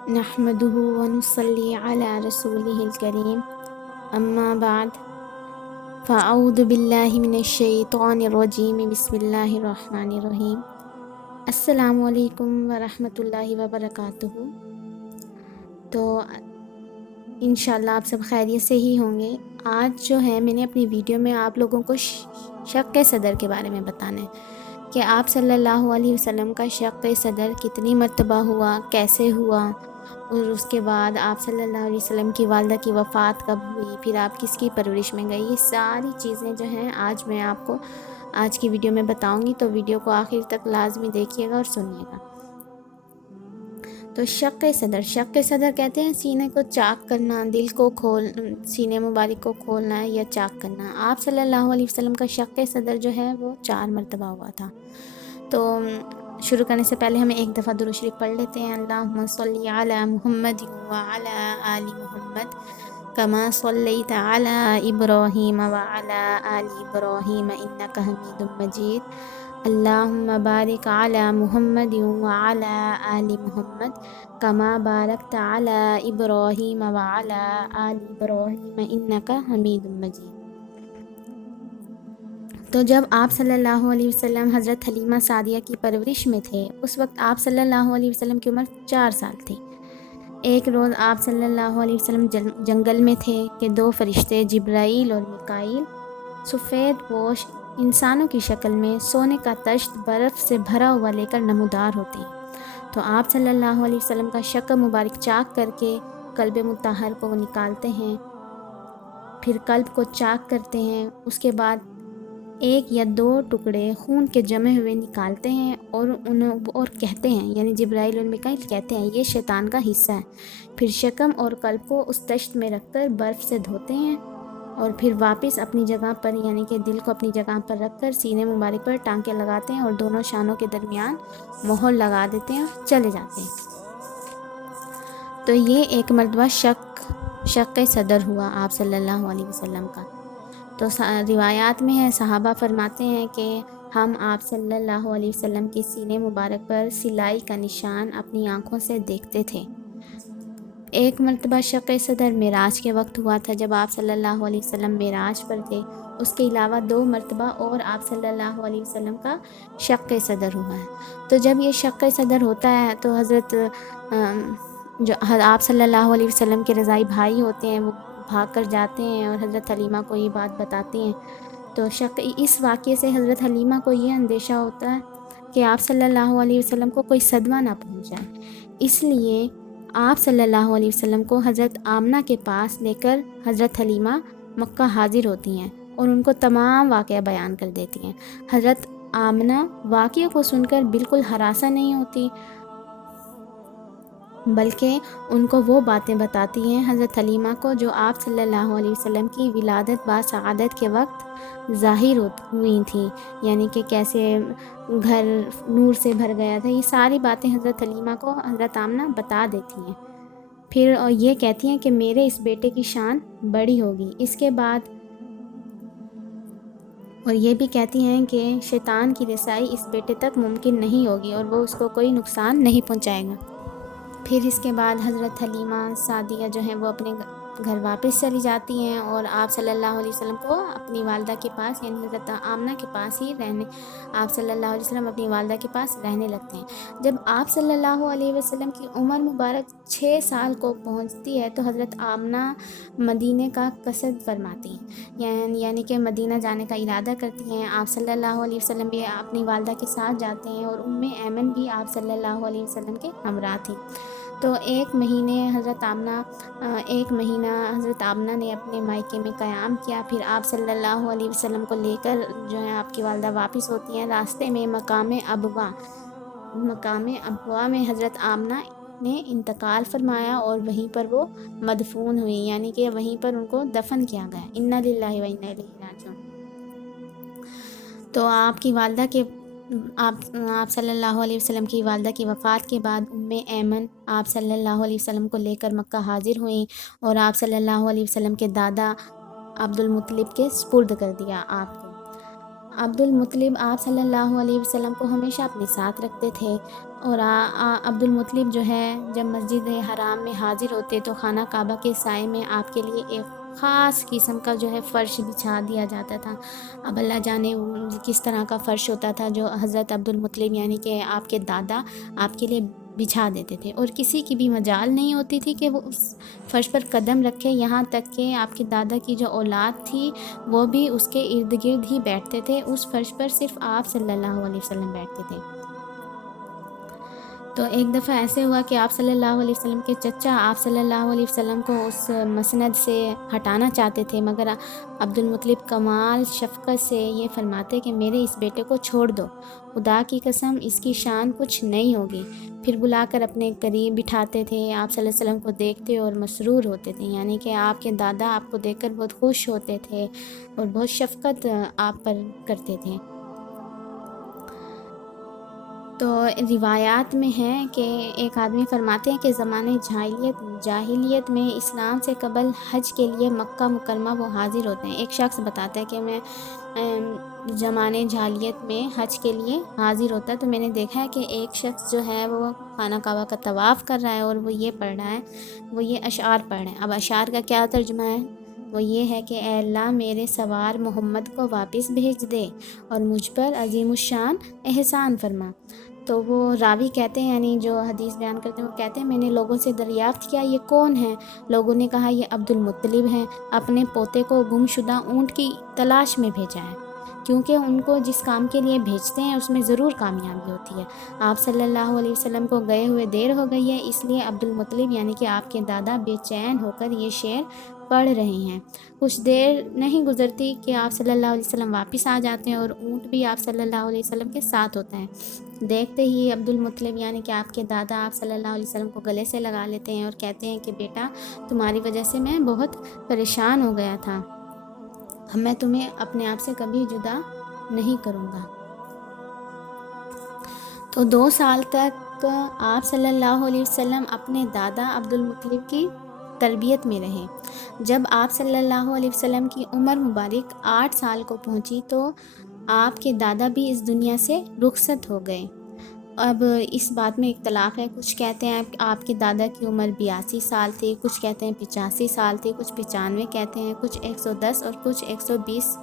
نحمده ونصلي على رسوله الكريم اما بعد فاعوذ باللہ من الشیطان الرجیم بسم اللہ الرحمن الرحیم۔ السلام علیکم ورحمۃ اللہ وبرکاتہ۔ تو انشاءاللہ آپ سب خیریت سے ہی ہوں گے۔ آج جو ہے میں نے اپنی ویڈیو میں آپ لوگوں کو شق صدر کے بارے میں بتانا ہے کہ آپ صلی اللہ علیہ وسلم کا شق صدر کتنی مرتبہ ہوا، کیسے ہوا، اور اس کے بعد آپ صلی اللہ علیہ وسلم کی والدہ کی وفات کب ہوئی، پھر آپ کس کی پرورش میں گئی۔ یہ ساری چیزیں جو ہیں آج میں آپ کو آج کی ویڈیو میں بتاؤں گی، تو ویڈیو کو آخر تک لازمی دیکھیے گا اور سنیے گا۔ تو شق صدر کہتے ہیں سینے کو چاک کرنا، دل کو سینے مبارک کو کھولنا یا چاک کرنا۔ آپ صلی اللہ علیہ وسلم کا شق صدر جو ہے وہ 4 مرتبہ ہوا تھا۔ تو شروع کرنے سے پہلے ہمیں ایک دفعہ درود شریف پڑھ لیتے ہیں۔ اللہم صلی علی محمد وعلی آل محمد کما صلیت علی ابراہیم وعلی آل ابراہیم انک حمید مجید۔ اللہم بارک علی محمد وعلی آل محمد کما بارکت علی ابراہیم وعلی آل ابراہیم انک حمید مجید۔ تو جب آپ صلی اللہ علیہ وسلم حضرت حلیمہ سعدیہ کی پرورش میں تھے، اس وقت آپ صلی اللہ علیہ وسلم کی عمر 4 سال تھی۔ ایک روز آپ صلی اللہ علیہ وسلم جنگل میں تھے کہ 2 فرشتے جبرائیل اور میکائیل سفید پوش انسانوں کی شکل میں سونے کا طشت برف سے بھرا ہوا لے کر نمودار ہوتے ہیں۔ تو آپ صلی اللہ علیہ وسلم کا شق مبارک چاک کر کے قلب مطہر کو نکالتے ہیں، پھر قلب کو چاک کرتے ہیں، اس کے بعد 1 یا 2 ٹکڑے خون کے جمے ہوئے نکالتے ہیں اور کہتے ہیں، یعنی جبرائیل اور میکائیل کہتے ہیں یہ شیطان کا حصہ ہے۔ پھر شکم اور قلب کو اس طشت میں رکھ کر برف سے دھوتے ہیں اور پھر واپس اپنی جگہ پر، یعنی کہ دل کو اپنی جگہ پر رکھ کر سینے مبارک پر ٹانکے لگاتے ہیں اور دونوں شانوں کے درمیان مہر لگا دیتے ہیں اور چلے جاتے ہیں۔ تو یہ ایک مرتبہ شق صدر ہوا آپ صلی اللہ علیہ وسلم کا۔ تو روایات میں ہے، صحابہ فرماتے ہیں کہ ہم آپ صلی اللہ علیہ وسلم کی سینے مبارک پر سلائی کا نشان اپنی آنکھوں سے دیکھتے تھے۔ ایک مرتبہ شق صدر معراج کے وقت ہوا تھا، جب آپ صلی اللہ علیہ وسلم معراج پر تھے۔ اس کے علاوہ 2 مرتبہ اور آپ صلی اللہ علیہ وسلم کا شق صدر ہوا ہے۔ تو جب یہ شق صدر ہوتا ہے تو حضرت جو آپ صلی اللہ علیہ وسلم کے رضائی بھائی ہوتے ہیں وہ بھاگ کر جاتے ہیں اور حضرت حلیمہ کو یہ بات بتاتے ہیں۔ تو اس واقعے سے حضرت حلیمہ کو یہ اندیشہ ہوتا ہے کہ آپ صلی اللہ علیہ وسلم کو کوئی صدمہ نہ پہنچ جائے، اس لیے آپ صلی اللہ علیہ وسلم کو حضرت آمنہ کے پاس لے کر حضرت حلیمہ مکہ حاضر ہوتی ہیں اور ان کو تمام واقعہ بیان کر دیتی ہیں۔ حضرت آمنہ واقعے کو سن کر بالکل ہراساں نہیں ہوتی، بلکہ ان کو وہ باتیں بتاتی ہیں حضرت حلیمہ کو جو آپ صلی اللہ علیہ وسلم کی ولادت با سعادت کے وقت ظاہر ہوئی تھیں، یعنی کہ کیسے گھر نور سے بھر گیا تھا۔ یہ ساری باتیں حضرت حلیمہ کو حضرت آمنہ بتا دیتی ہیں، پھر یہ کہتی ہیں کہ میرے اس بیٹے کی شان بڑی ہوگی۔ اس کے بعد اور یہ بھی کہتی ہیں کہ شیطان کی رسائی اس بیٹے تک ممکن نہیں ہوگی اور وہ اس کو کوئی نقصان نہیں پہنچائے گا۔ پھر اس کے بعد حضرت حلیمہ سعدیہ جو ہیں وہ اپنے گھر واپس چلی جاتی ہیں اور آپ صلی اللہ علیہ وسلم کو اپنی والدہ کے پاس، یعنی حضرت آمنہ کے پاس ہی آپ صلی اللہ علیہ وسلم اپنی والدہ کے پاس رہنے لگتے ہیں۔ جب آپ صلی اللہ علیہ وسلم کی عمر مبارک 6 سال کو پہنچتی ہے تو حضرت آمنہ مدینہ کا قصد فرماتی ہیں، یعنی کہ مدینہ جانے کا ارادہ کرتی ہیں۔ آپ صلی اللہ علیہ وسلم بھی اپنی والدہ کے ساتھ جاتے ہیں اور ایمن بھی آپ صلی اللہ علیہ وسلم کے ہمراہ تھی۔ تو ایک مہینہ حضرت آمنہ نے اپنے مائکے میں قیام کیا، پھر آپ صلی اللہ علیہ وسلم کو لے کر جو ہے آپ کی والدہ واپس ہوتی ہیں۔ راستے میں مقام ابوا میں حضرت آمنہ نے انتقال فرمایا اور وہیں پر وہ مدفون ہوئی، یعنی کہ وہیں پر ان کو دفن کیا گیا۔ انا للہ و انا الیہ راجعون۔ تو آپ صلی اللہ علیہ وسلم کی والدہ کی وفات کے بعد ایمن آپ صلی اللہ علیہ وسلم کو لے کر مکہ حاضر ہوئیں اور آپ صلی اللہ علیہ وسلم کے دادا عبد المطلب کے سپرد کر دیا آپ کو۔ عبد المطلب آپ صلی اللہ علیہ وسلم کو ہمیشہ اپنے ساتھ رکھتے تھے، اور عبد المطلب جو ہے جب مسجد حرام میں حاضر ہوتے تو خانہ کعبہ کے سائے میں آپ کے لیے ایک خاص قسم کا جو ہے فرش بچھا دیا جاتا تھا۔ اب اللہ جانے کس طرح کا فرش ہوتا تھا جو حضرت عبد المطلب یعنی کہ آپ کے دادا آپ کے لیے بچھا دیتے تھے، اور کسی کی بھی مجال نہیں ہوتی تھی کہ وہ اس فرش پر قدم رکھے، یہاں تک کہ آپ کے دادا کی جو اولاد تھی وہ بھی اس کے ارد گرد ہی بیٹھتے تھے، اس فرش پر صرف آپ صلی اللہ علیہ وسلم بیٹھتے تھے۔ تو ایک دفعہ ایسے ہوا کہ آپ صلی اللہ علیہ وسلم کے چچا آپ صلی اللہ علیہ وسلم کو اس مسند سے ہٹانا چاہتے تھے، مگر عبد المطلب کمال شفقت سے یہ فرماتے کہ میرے اس بیٹے کو چھوڑ دو، خدا کی قسم اس کی شان کچھ نہیں ہوگی۔ پھر بلا کر اپنے قریب بٹھاتے تھے، آپ صلی اللہ علیہ وسلم کو دیکھتے اور مسرور ہوتے تھے، یعنی کہ آپ کے دادا آپ کو دیکھ کر بہت خوش ہوتے تھے اور بہت شفقت آپ پر کرتے تھے۔ تو روایات میں ہے کہ ایک آدمی فرماتے ہیں کہ زمانے جاہلیت میں اسلام سے قبل حج کے لیے مکہ مکرمہ وہ حاضر ہوتے ہیں۔ ایک شخص بتاتا ہے کہ میں زمانے جاہلیت میں حج کے لیے حاضر ہوتا ہے، تو میں نے دیکھا ہے کہ ایک شخص جو ہے وہ خانہ کعبہ کا طواف کر رہا ہے اور وہ یہ پڑھ رہا ہے، وہ یہ اشعار پڑھ رہے ہیں۔ اب اشعار کا کیا ترجمہ ہے؟ وہ یہ ہے کہ اے اللہ میرے سوار محمد کو واپس بھیج دے اور مجھ پر عظیم الشان احسان فرما۔ تو وہ راوی کہتے ہیں، یعنی جو حدیث بیان کرتے ہیں، وہ کہتے ہیں میں نے لوگوں سے دریافت کیا یہ کون ہے؟ لوگوں نے کہا یہ عبد المطلب ہیں، اپنے پوتے کو گم شدہ اونٹ کی تلاش میں بھیجا ہے، کیونکہ ان کو جس کام کے لیے بھیجتے ہیں اس میں ضرور کامیابی ہوتی ہے۔ آپ صلی اللہ علیہ وسلم کو گئے ہوئے دیر ہو گئی ہے، اس لیے عبد المطلب یعنی کہ آپ کے دادا بے چین ہو کر یہ شعر پڑھ رہے ہیں۔ کچھ دیر نہیں گزرتی کہ آپ صلی اللہ علیہ وسلم واپس آ جاتے ہیں اور اونٹ بھی آپ صلی اللہ علیہ وسلم کے ساتھ ہوتا ہے۔ دیکھتے ہی عبد المطلب یعنی کہ آپ کے دادا آپ صلی اللہ علیہ وسلم کو گلے سے لگا لیتے ہیں اور کہتے ہیں کہ بیٹا تمہاری وجہ سے میں بہت پریشان ہو گیا تھا، اب میں تمہیں اپنے آپ سے کبھی جدا نہیں کروں گا۔ تو 2 سال تک آپ صلی اللہ علیہ وسلم اپنے دادا عبد المطلب کی تربیت میں رہے۔ جب آپ صلی اللہ علیہ وسلم کی عمر مبارک 8 سال کو پہنچی تو آپ کے دادا بھی اس دنیا سے رخصت ہو گئے۔ اب اس بات میں اختلاف ہے، کچھ کہتے ہیں آپ کے دادا کی عمر 82 سال تھی، کچھ کہتے ہیں 85 سال تھی، کچھ 95 کہتے ہیں، کچھ 110 اور کچھ 120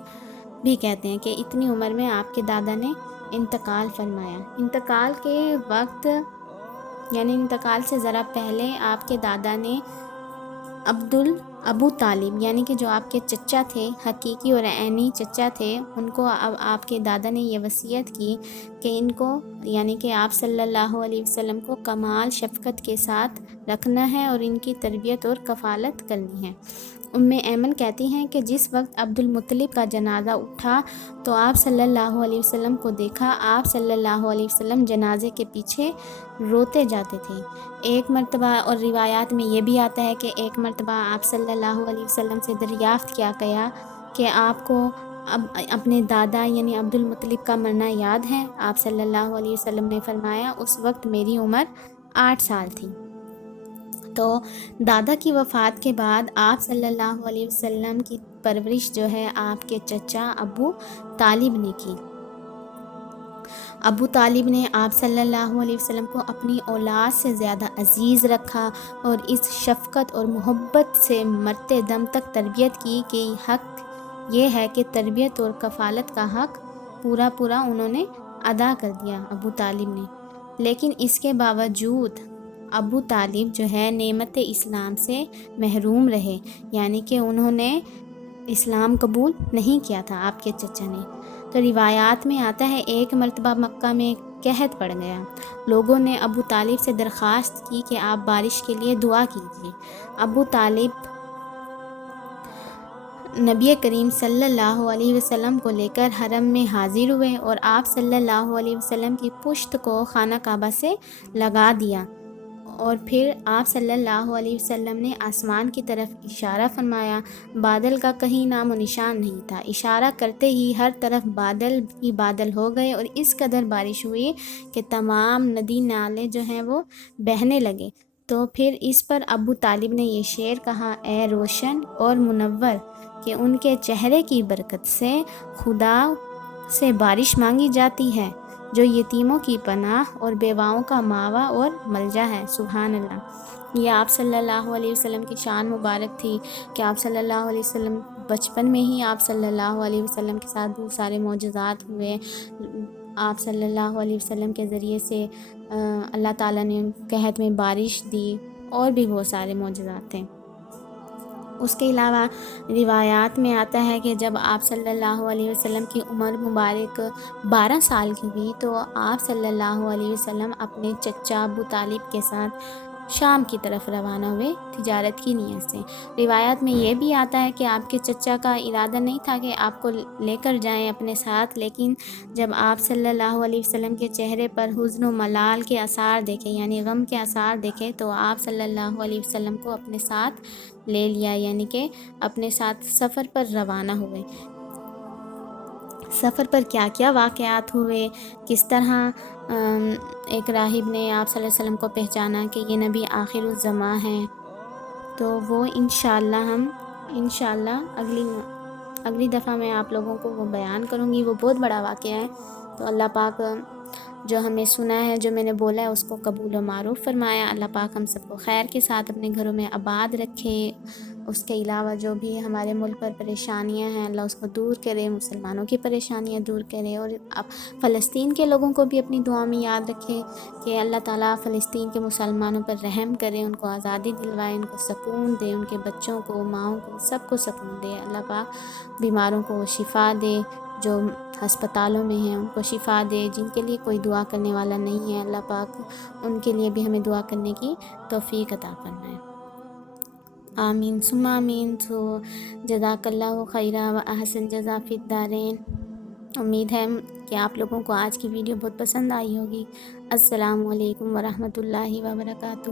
بھی کہتے ہیں کہ اتنی عمر میں آپ کے دادا نے انتقال فرمایا۔ انتقال کے وقت یعنی انتقال سے ذرا پہلے آپ کے دادا نے ابو طالب یعنی کہ جو آپ کے چچا تھے، حقیقی اور عینی چچا تھے، ان کو آپ کے دادا نے یہ وصیت کی کہ ان کو یعنی کہ آپ صلی اللہ علیہ وسلم کو کمال شفقت کے ساتھ رکھنا ہے اور ان کی تربیت اور کفالت کرنی ہے۔ ایمن کہتی ہیں کہ جس وقت عبد المطلب کا جنازہ اٹھا تو آپ صلی اللہ علیہ وسلم کو دیکھا، آپ صلی اللہ علیہ وسلم جنازے کے پیچھے روتے جاتے تھے۔ ایک مرتبہ اور روایات میں یہ بھی آتا ہے کہ ایک مرتبہ آپ صلی اللہ علیہ وسلم سے دریافت کیا گیا کہ آپ کو اپنے دادا یعنی عبد المطلب کا مرنا یاد ہے؟ آپ صلی اللہ علیہ وسلم نے فرمایا اس وقت میری عمر 8 سال تھی۔ تو دادا کی وفات کے بعد آپ صلی اللہ علیہ وسلم کی پرورش جو ہے آپ کے چچا ابو طالب نے کی۔ ابو طالب نے آپ صلی اللہ علیہ وسلم کو اپنی اولاد سے زیادہ عزیز رکھا اور اس شفقت اور محبت سے مرتے دم تک تربیت کی کہ حق یہ ہے کہ تربیت اور کفالت کا حق پورا انہوں نے ادا کر دیا ابو طالب نے۔ لیکن اس کے باوجود ابو طالب جو ہے نعمت اسلام سے محروم رہے، یعنی کہ انہوں نے اسلام قبول نہیں کیا تھا آپ کے چچا نے۔ تو روایات میں آتا ہے ایک مرتبہ مکہ میں قحط پڑ گیا، لوگوں نے ابو طالب سے درخواست کی کہ آپ بارش کے لیے دعا کیجیے۔ ابو طالب نبی کریم صلی اللہ علیہ وسلم کو لے کر حرم میں حاضر ہوئے اور آپ صلی اللہ علیہ وسلم کی پشت کو خانہ کعبہ سے لگا دیا، اور پھر آپ صلی اللہ علیہ وسلم نے آسمان کی طرف اشارہ فرمایا۔ بادل کا کہیں نام و نشان نہیں تھا، اشارہ کرتے ہی ہر طرف بادل ہی بادل ہو گئے اور اس قدر بارش ہوئی کہ تمام ندی نالے جو ہیں وہ بہنے لگے۔ تو پھر اس پر ابو طالب نے یہ شعر کہا، اے روشن اور منور کہ ان کے چہرے کی برکت سے خدا سے بارش مانگی جاتی ہے، جو یتیموں کی پناہ اور بیواؤں کا ماوا اور ملجا ہے۔ سبحان اللہ۔ یہ آپ صلی اللہ علیہ وسلم کی شان مبارک تھی کہ آپ صلی اللہ علیہ وسلم بچپن میں ہی آپ صلی اللہ علیہ وسلم کے ساتھ بہت سارے معجزات ہوئے۔ آپ صلی اللہ علیہ وسلم کے ذریعے سے اللہ تعالیٰ نے قحط میں بارش دی، اور بھی بہت سارے معجزات تھے۔ اس کے علاوہ روایات میں آتا ہے کہ جب آپ صلی اللہ علیہ وسلم کی عمر مبارک 12 سال کی ہوئی تو آپ صلی اللہ علیہ وسلم اپنے چچا ابو طالب کے ساتھ شام کی طرف روانہ ہوئے تجارت کی نیت سے۔ روایات میں یہ بھی آتا ہے کہ آپ کے چچا کا ارادہ نہیں تھا کہ آپ کو لے کر جائیں اپنے ساتھ، لیکن جب آپ صلی اللہ علیہ وسلم کے چہرے پر حزن و ملال کے آثار دیکھے، یعنی غم کے آثار دیکھے، تو آپ صلی اللہ علیہ وسلم کو اپنے ساتھ لے لیا، یعنی کہ اپنے ساتھ سفر پر روانہ ہوئے۔ سفر پر کیا کیا واقعات ہوئے، کس طرح ایک راہب نے آپ صلی اللہ علیہ وسلم کو پہچانا کہ یہ نبی آخر الزماں ہیں، تو وہ انشاءاللہ اگلی دفعہ میں آپ لوگوں کو وہ بیان کروں گی۔ وہ بہت بڑا واقعہ ہے، تو اللہ پاک جو ہمیں سنا ہے، جو میں نے بولا ہے، اس کو قبول و معروف فرمایا۔ اللہ پاک ہم سب کو خیر کے ساتھ اپنے گھروں میں آباد رکھے۔ اس کے علاوہ جو بھی ہمارے ملک پر پریشانیاں ہیں، اللہ اس کو دور کرے، مسلمانوں کی پریشانیاں دور کرے، اور فلسطین کے لوگوں کو بھی اپنی دعا میں یاد رکھے کہ اللہ تعالیٰ فلسطین کے مسلمانوں پر رحم کرے، ان کو آزادی دلوائے، ان کو سکون دے، ان کے بچوں کو، ماؤں کو، سب کو سکون دے۔ اللہ پاک بیماروں کو شفا دے، جو ہسپتالوں میں ہیں ان کو شفا دے، جن کے لیے کوئی دعا کرنے والا نہیں ہے، اللہ پاک ان کے لیے بھی ہمیں دعا کرنے کی توفیق عطا فرمائے۔ آمین ثم آمین۔ تو جزاک اللہ خیرہ و احسن جزا فی الدارین۔ امید ہے کہ آپ لوگوں کو آج کی ویڈیو بہت پسند آئی ہوگی۔ السلام علیکم ورحمۃ اللہ وبرکاتہ۔